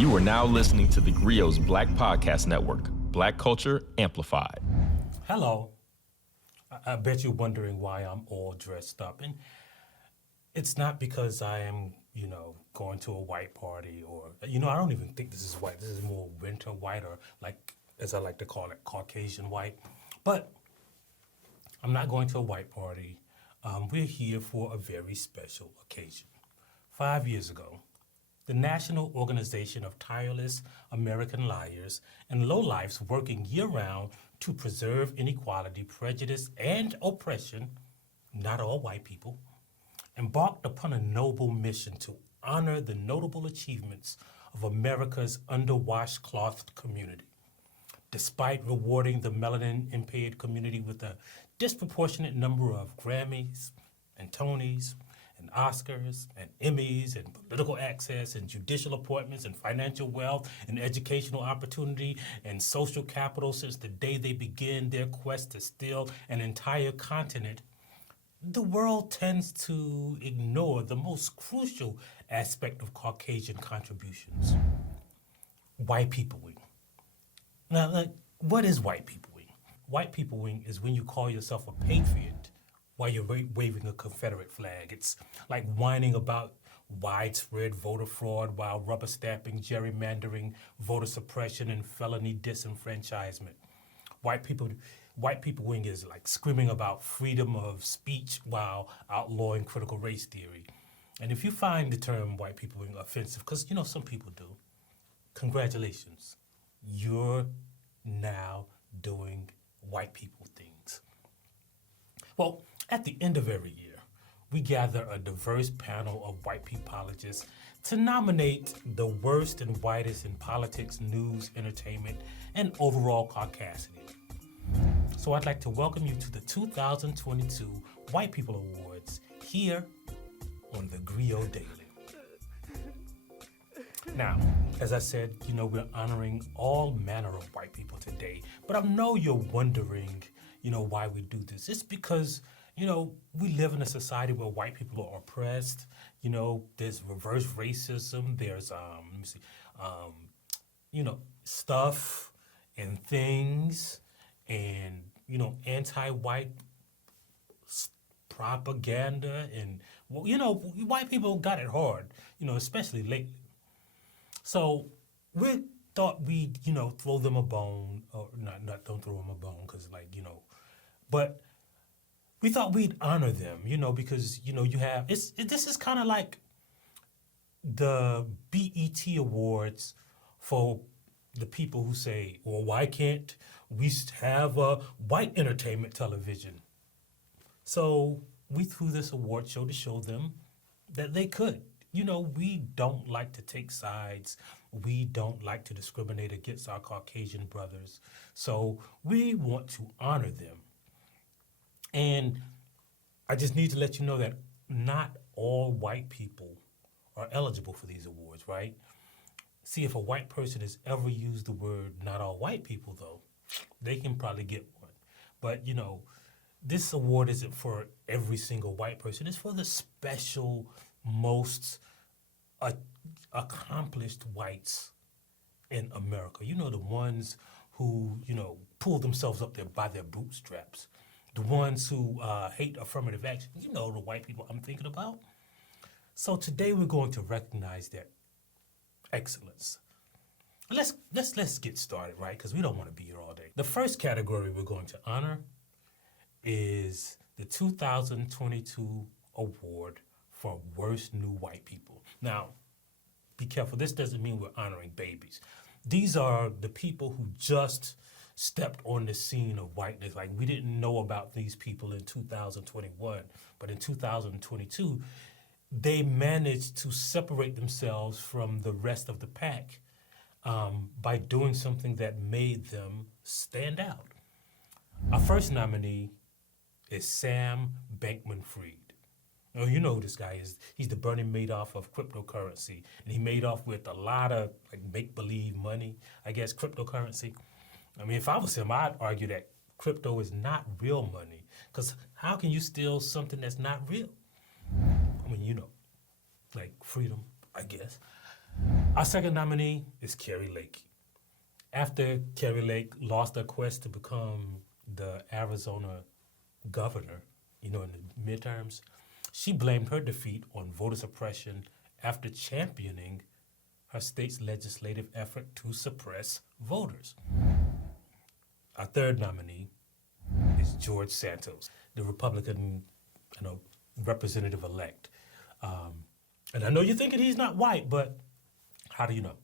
You are now listening to TheGrio's Black Podcast Network, Black Culture Amplified. Hello. I bet you're wondering why I'm all dressed up. And it's not because I am, going to a white party or, I don't even think this is white. This is more winter white or, like, as I like to call it, Caucasian white. But I'm not going to a white party. We're here for a very special occasion. 5 years ago, the National Organization of Tireless American Liars and Lowlifes working year-round to preserve inequality, prejudice, and oppression, not all white people, embarked upon a noble mission to honor the notable achievements of America's under-washclothed community. Despite rewarding the melanin-impaired community with a disproportionate number of Grammys and Tonys, and Oscars, and Emmys, and political access, and judicial appointments, and financial wealth, and educational opportunity, and social capital since the day they began their quest to steal an entire continent, the world tends to ignore the most crucial aspect of Caucasian contributions: white peopling. Now, what is white peopling? White peopling is when you call yourself a patriot while you're waving a Confederate flag. It's like whining about widespread voter fraud while rubber stamping, gerrymandering, voter suppression, and felony disenfranchisement. White peopling is like screaming about freedom of speech while outlawing critical race theory. And if you find the term white peopling offensive, because some people do, congratulations, you're now doing white people things. Well, at the end of every year, we gather a diverse panel of white peopleologists to nominate the worst and whitest in politics, news, entertainment, and overall caucasity. So I'd like to welcome you to the 2022 White People Awards here on TheGrio Daily. Now, as I said, we're honoring all manner of white people today, but I know you're wondering, why we do this. It's because we live in a society where white people are oppressed. There's reverse racism. There's, stuff and things and, anti-white propaganda. And, white people got it hard, especially lately. So we thought we'd, throw them a bone, or don't throw them a bone, because, but we thought we'd honor them, because, you have, this is kind of like the BET Awards for the people who say, well, why can't we have a white entertainment television? So we threw this award show to show them that they could. We don't like to take sides. We don't like to discriminate against our Caucasian brothers. So we want to honor them. And I just need to let you know that not all white people are eligible for these awards, right? See, if a white person has ever used the word not all white people, though, they can probably get one. But, this award isn't for every single white person. It's for the special, most accomplished whites in America. The ones who, pull themselves up there by their bootstraps. The ones who hate affirmative action. The white people I'm thinking about. So today we're going to recognize their excellence. Let's get started, right? Because we don't want to be here all day. The first category we're going to honor is the 2022 award for worst new white people. Now, be careful. This doesn't mean we're honoring babies. These are the people who just stepped on the scene of whiteness. Like, we didn't know about these people in 2021, but in 2022, they managed to separate themselves from the rest of the pack by doing something that made them stand out. Our first nominee is Sam Bankman-Fried. Oh, you know who this guy is. He's the Bernie Madoff of cryptocurrency. And he made off with a lot of make-believe money, I guess, cryptocurrency. I mean, if I was him, I'd argue that crypto is not real money. Because how can you steal something that's not real? I mean, like freedom, I guess. Our second nominee is Carrie Lake. After Carrie Lake lost her quest to become the Arizona governor, in the midterms, she blamed her defeat on voter suppression after championing her state's legislative effort to suppress voters. Our third nominee is George Santos, the Republican, representative elect. And I know you're thinking he's not white, but how do you know,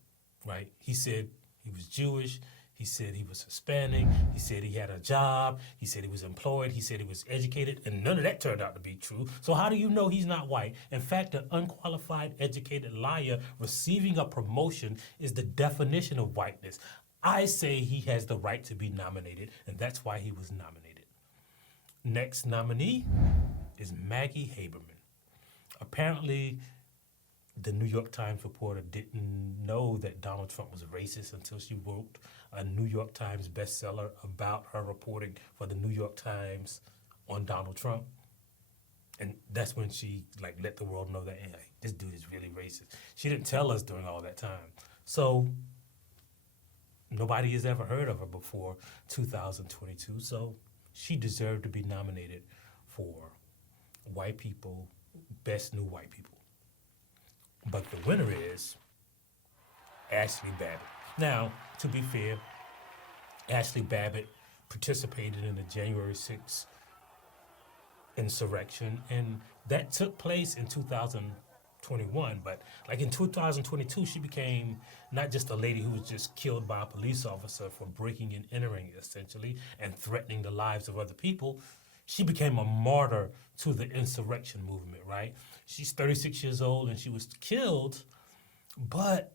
right? He said he was Jewish. He said he was Hispanic. He said he had a job. He said he was employed. He said he was educated. And none of that turned out to be true. So how do you know he's not white? In fact, an unqualified, educated liar receiving a promotion is the definition of whiteness. I say he has the right to be nominated, and that's why he was nominated. Next nominee is Maggie Haberman. Apparently, the New York Times reporter didn't know that Donald Trump was racist until she wrote a New York Times bestseller about her reporting for the New York Times on Donald Trump. And that's when she let the world know that, hey, this dude is really racist. She didn't tell us during all that time. So nobody has ever heard of her before 2022. So she deserved to be nominated for Wypipo, Best New White People. But the winner is Ashley Babbitt. Now, to be fair, Ashley Babbitt participated in the January 6th insurrection, and that took place in 2021. But in 2022, she became not just a lady who was just killed by a police officer for breaking and entering, essentially, and threatening the lives of other people. She became a martyr to the insurrection movement, right? She's 36 years old and she was killed, but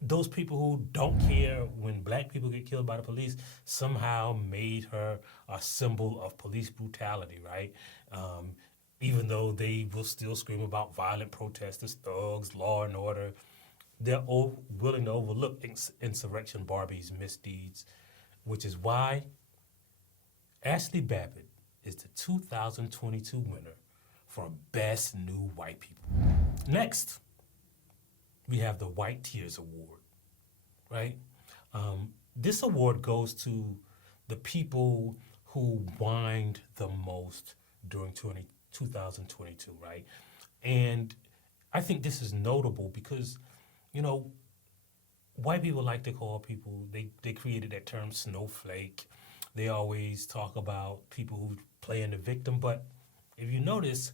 those people who don't care when black people get killed by the police somehow made her a symbol of police brutality, right? Even though they will still scream about violent protesters, thugs, law and order, they're willing to overlook insurrection Barbie's misdeeds, which is why Ashley Babbitt is the 2022 winner for Best New White People. Next, we have the White Tears Award, right? This award goes to the people who whined the most during 2022, right? And I think this is notable because, white people like to call people, they created that term snowflake. They always talk about people who playing the victim, but if you notice,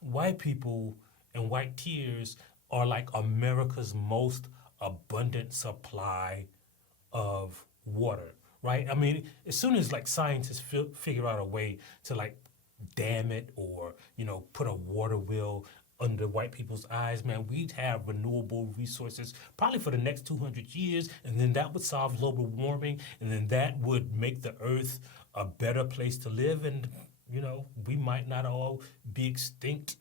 white people and white tears are like America's most abundant supply of water, right? I mean, as soon as scientists figure out a way to dam it or, put a water wheel under white people's eyes, man, we'd have renewable resources probably for the next 200 years, and then that would solve global warming, and then that would make the earth a better place to live, and, we might not all be extinct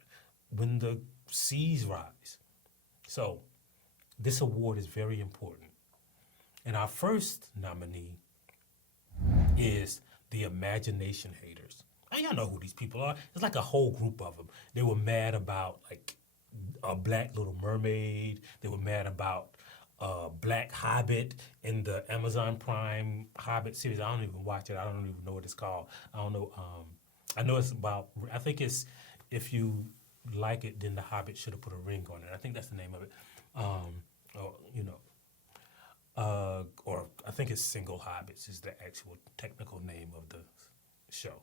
when the seas rise. So this award is very important. And our first nominee is the Imagination Haters. Now, y'all know who these people are. It's like a whole group of them. They were mad about a black Little Mermaid. They were mad about Black Hobbit in the Amazon Prime Hobbit series. I don't even watch it. I don't even know what it's called. I don't know. I know it's about, I think it's, if you like it, then the Hobbit should have put a ring on it. I think that's the name of it. Or I think it's Single Hobbits is the actual technical name of the show.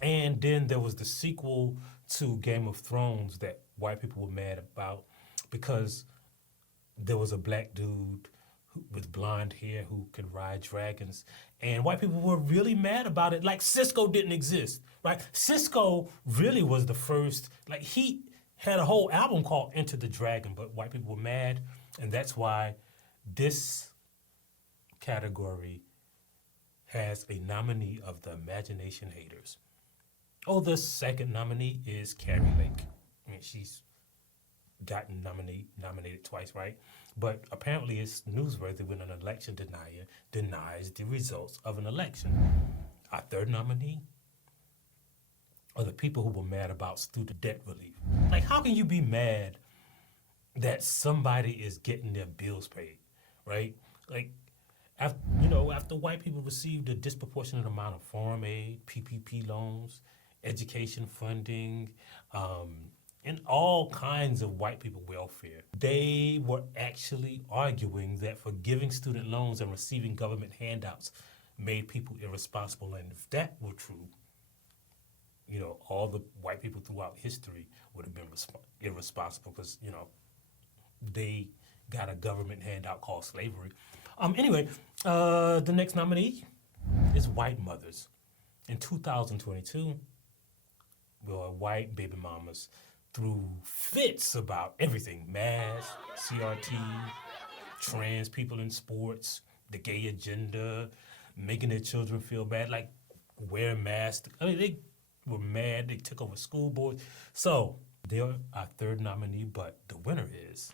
And then there was the sequel to Game of Thrones that white people were mad about because there was a black dude with blonde hair who could ride dragons. And white people were really mad about it. Cisco didn't exist, right? Cisco really was the first, he had a whole album called Enter the Dragon, but white people were mad. And that's why this category has a nominee of the Imagination Haters. Oh, the second nominee is Carrie Lake. I mean, she's gotten nominated twice, right? But apparently it's newsworthy when an election denier denies the results of an election. Our third nominee are the people who were mad about student debt relief. How can you be mad that somebody is getting their bills paid, right? Like, after white people received a disproportionate amount of farm aid, PPP loans, education funding, and all kinds of white people welfare, they were actually arguing that for giving student loans and receiving government handouts made people irresponsible. And if that were true, all the white people throughout history would have been irresponsible because, they got a government handout called slavery. Anyway, the next nominee is white mothers. In 2022, white baby mamas threw fits about everything: masks, CRT, trans people in sports, the gay agenda, making their children feel bad, like wearing masks. I mean, they were mad. They took over school boards. So they're our third nominee, but the winner is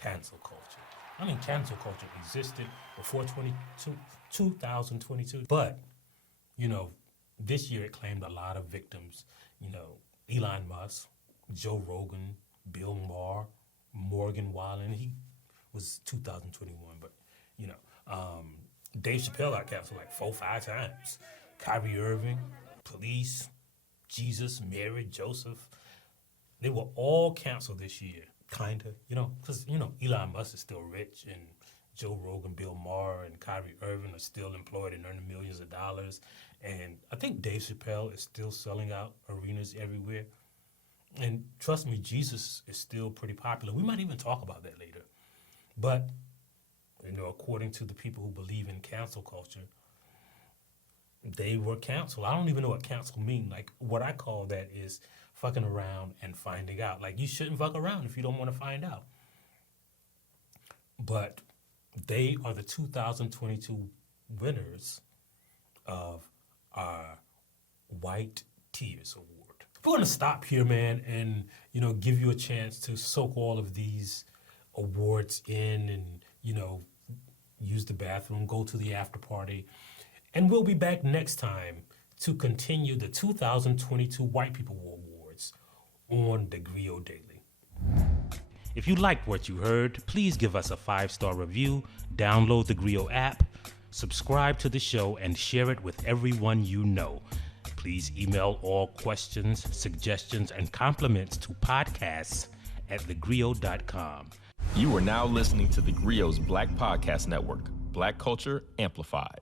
cancel culture. I mean, cancel culture existed before 2022, but, this year it claimed a lot of victims. Elon Musk, Joe Rogan, Bill Maher, Morgan Wallen. He was 2021, but, Dave Chappelle got canceled like 4-5 times. Kyrie Irving, police, Jesus, Mary, Joseph. They were all canceled this year. Kinda, because, Elon Musk is still rich, and Joe Rogan, Bill Maher, and Kyrie Irving are still employed and earning millions of dollars. And I think Dave Chappelle is still selling out arenas everywhere. And trust me, Jesus is still pretty popular. We might even talk about that later. But, according to the people who believe in cancel culture, they were canceled. I don't even know what cancel means. Like, what I call that is fucking around and finding out. Like, you shouldn't fuck around if you don't want to find out. But they are the 2022 winners of our White Tears Award. We're going to stop here, man, and, give you a chance to soak all of these awards in and, use the bathroom, go to the after party. And we'll be back next time to continue the 2022 White People Awards on TheGrio Daily. If you liked what you heard, please give us a 5-star review, download the TheGrio app, subscribe to the show, and share it with everyone you know. Please email all questions, suggestions, and compliments to podcasts@thegrio.com. You are now listening to TheGrio's Black Podcast Network, Black Culture Amplified.